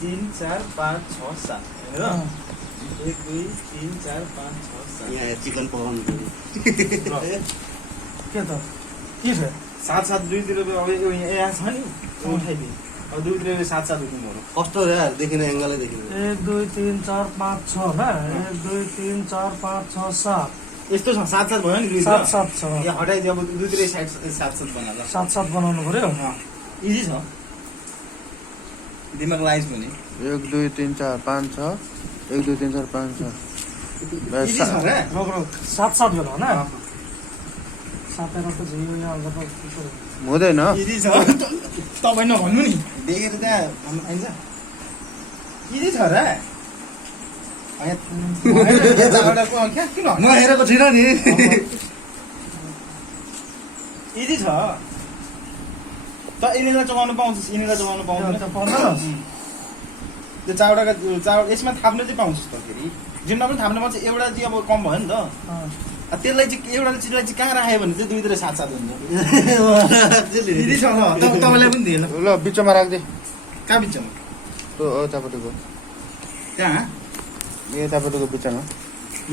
3 4 5 6 7 हैन 1 2 3 4 5 6 7 यहाँ चिकन पकाउनु पर्यो के त के छ 7 7 दुईतिर अब यो यहाँ छ नि उठाइदिए अब दुईतिर 7 7 उठ्नु पर्यो कस्तो रे यार देखिन एङ्गलै देखिन 1 2 3 4 5 6 ना 1 2 3 4 5 6 7 यस्तो छ 7 7 भयो नि दुईतिर 7 7 छ यहाँ हटाइदियो अब दुईतिर 7 7 बनाला 7 7 बनाउनु पर्यो इजी छ दिमाग लाइज पनि 1 2 3 4 5 6 1 2 3 4 5 6 इजी छ रे रोक रोक 7 7 गर्नु हैन सातेर त झियो यहाँ गर्दा हुँदैन इजी छ तपाईँ नभन्नु नि देखेर त्यहाँ भन्नु आइन्छ इजी छ रे म हेरेको छुइनँ नि इजी छ त यिनीलाई चलाउनु पाउँछस् यिनीलाई चलाउनु पाउँदैन त पर्दैन त्यो चाउडाका चाउड यसमा थाप्नु चाहिँ पाउँछस् त फेरि जिम्मा पनि थाप्नु पाउँछ एउटा चाहिँ अब कम भयो नि त त्यसलाई चाहिँ एउटा चिजलाई चाहिँ कहाँ राख्यो भने चाहिँ दुईतिर 7 7 हुन्छ इजी छ ल तपाईँलाई पनि दिएन ल बिचमा राख्दे कहाँ बिचमा त्यो यतापट्टिको त्यहाँ यतापट्टिको बिचमा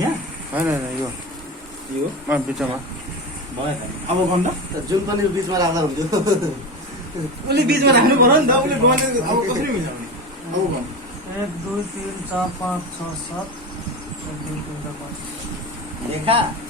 यहाँ होइन होइन यो यो बिचमा भयो त अब गर्नु जुन पनि बिचमा राख्दा हुन्थ्यो उसले बिचमा राख्नु पर्यो नि त उसले गर्ने अब कसरी मिलाउने अब गर्नु 1 2 3 4 5 6 7 1 2 3 4 5 देखा